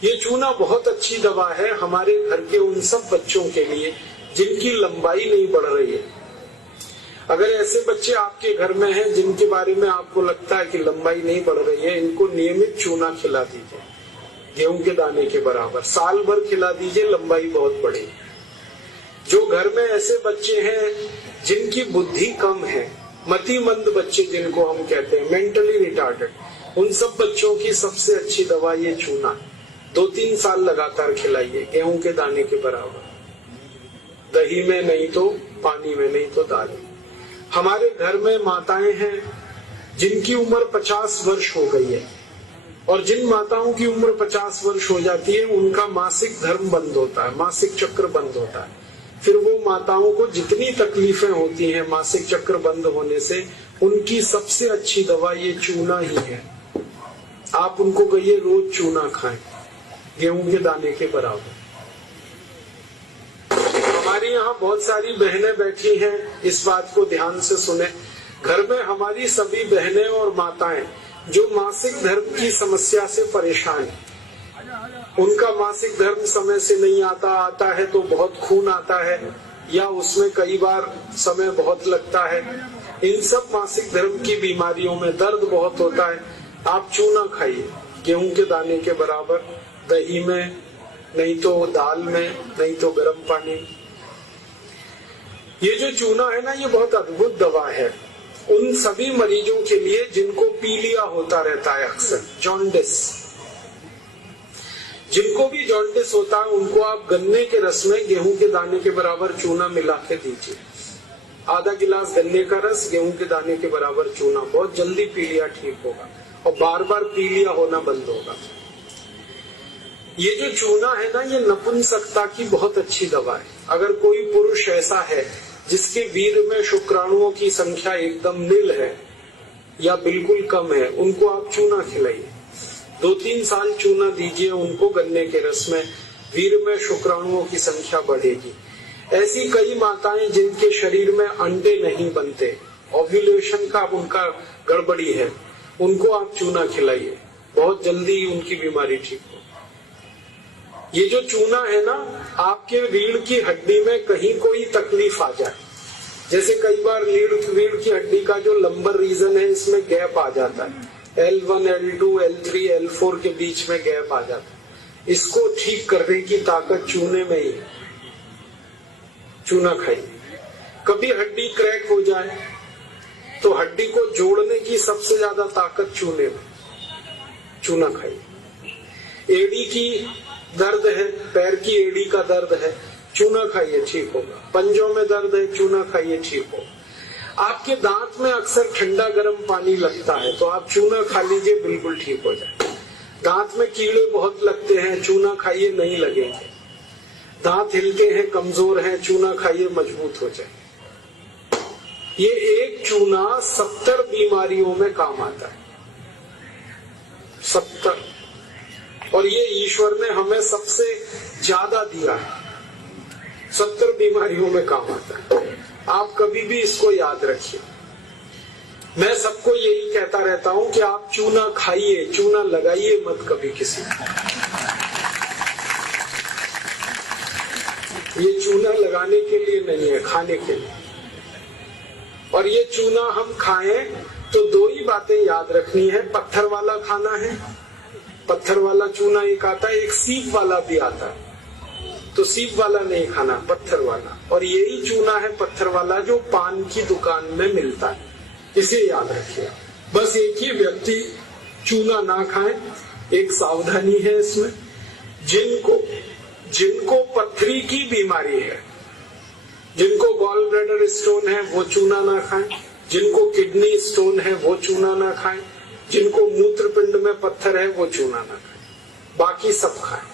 ये चूना बहुत अच्छी दवा है हमारे घर के उन सब बच्चों के लिए जिनकी लंबाई नहीं बढ़ रही है। अगर ऐसे बच्चे आपके घर में हैं जिनके बारे में आपको लगता है कि लंबाई नहीं बढ़ रही है, इनको नियमित चूना खिला दीजिए, गेहूं के दाने के बराबर साल भर खिला दीजिए, लंबाई बहुत बढ़ेगी। जो घर में ऐसे बच्चे हैं जिनकी बुद्धि कम है, मतिमंद बच्चे जिनको हम कहते हैं, मेंटली रिटार्डेड, उन सब बच्चों की सबसे अच्छी दवा ये चूना। 2-3 साल लगातार खिलाइए, गेहूं के दाने के बराबर, दही में नहीं तो पानी में, नहीं तो दाल में। हमारे घर में माताएं हैं जिनकी उम्र 50 वर्ष हो गई है, और जिन माताओं की उम्र 50 वर्ष हो जाती है उनका मासिक धर्म बंद होता है, मासिक चक्र बंद होता है। फिर वो माताओं को जितनी तकलीफें होती हैं मासिक चक्र बंद होने से, उनकी सबसे अच्छी दवा ये चूना ही है। आप उनको कहिए रोज चूना खाएं, गेहूं के दाने के बराबर। हमारी यहाँ बहुत सारी बहनें बैठी हैं, इस बात को ध्यान से सुने। घर में हमारी सभी बहनें और माताएं जो मासिक धर्म की समस्या से परेशान हैं, उनका मासिक धर्म समय से नहीं आता है तो बहुत खून आता है, या उसमें कई बार समय बहुत लगता है, इन सब मासिक धर्म की बीमारियों में दर्द बहुत होता है। आप चूना खाइए, गेहूं के दाने के बराबर, दही में, नहीं तो दाल में, नहीं तो गर्म पानी में। ये जो चूना है ना, ये बहुत अद्भुत दवा है उन सभी मरीजों के लिए जिनको पीलिया होता रहता है, अक्सर जॉन्डिस। जिनको भी जॉन्डिस होता है उनको आप गन्ने के रस में गेहूं के दाने के बराबर चूना मिला के दीजिए। आधा गिलास गन्ने का रस, गेहूं के दाने के बराबर चूना, बहुत जल्दी पीलिया ठीक होगा और बार बार पीलिया होना बंद होगा। ये जो चूना है ना, ये नपुंसकता की बहुत अच्छी दवा है। अगर कोई पुरुष ऐसा है जिसके वीर्य में शुक्राणुओं की संख्या एकदम नील है या बिल्कुल कम है, उनको आप चूना खिलाइए। 2-3 साल चूना दीजिए उनको गन्ने के रस में, वीर्य में शुक्राणुओं की संख्या बढ़ेगी। ऐसी कई माताएं जिनके शरीर में अंडे नहीं बनते, ओव्यूलेशन का उनका गड़बड़ी है, उनको आप चूना खिलाइए, बहुत जल्दी उनकी बीमारी ठीक हो। ये जो चूना है ना, आपके रीढ़ की हड्डी में कहीं कोई तकलीफ आ जाए, जैसे कई बार रीढ़ की हड्डी का जो लंबर रीजन है इसमें गैप आ जाता है, L1, L2, L3, L4 के बीच में गैप आ जाता है, इसको ठीक करने की ताकत चूने में ही। चूना खाइए। कभी हड्डी क्रैक हो जाए तो हड्डी को जोड़ने की सबसे ज्यादा ताकत चूने में, चूना खाइए। एड़ी की दर्द है, पैर की एड़ी का दर्द है, चूना खाइए, ठीक होगा। पंजों में दर्द है, चूना खाइए, ठीक होगा। आपके दांत में अक्सर ठंडा गर्म पानी लगता है तो आप चूना खा लीजिए, बिल्कुल ठीक हो जाए। दांत में कीड़े बहुत लगते हैं, चूना खाइए, नहीं लगेंगे। दांत हिलके हैं, कमजोर हैं, चूना खाइए, मजबूत हो जाए। ये एक चूना 70 बीमारियों में काम आता है, 70। और ये ईश्वर ने हमें सबसे ज्यादा दिया है, 70 बीमारियों में काम आता है। आप कभी भी इसको याद रखिए। मैं सबको यही कहता रहता हूं कि आप चूना खाइए, चूना लगाइए मत कभी किसी को। ये चूना लगाने के लिए नहीं है, खाने के लिए। और ये चूना हम खाएं तो 2 ही बातें याद रखनी है। पत्थर वाला खाना है, पत्थर वाला चूना एक आता है, एक सीप वाला भी आता है, तो सीप वाला नहीं खाना, पत्थर वाला। और यही चूना है पत्थर वाला जो पान की दुकान में मिलता है, इसे याद रखिए। बस एक ही व्यक्ति चूना ना खाए, एक सावधानी है इसमें। जिनको पथरी की बीमारी है, जिनको गॉल ब्लैडर स्टोन है, वो चूना ना खाएं। जिनको किडनी स्टोन है वो चूना ना खाएं। जिनको मूत्रपिंड में पत्थर है वो चूना ना खाएं, बाकी सब खाएं।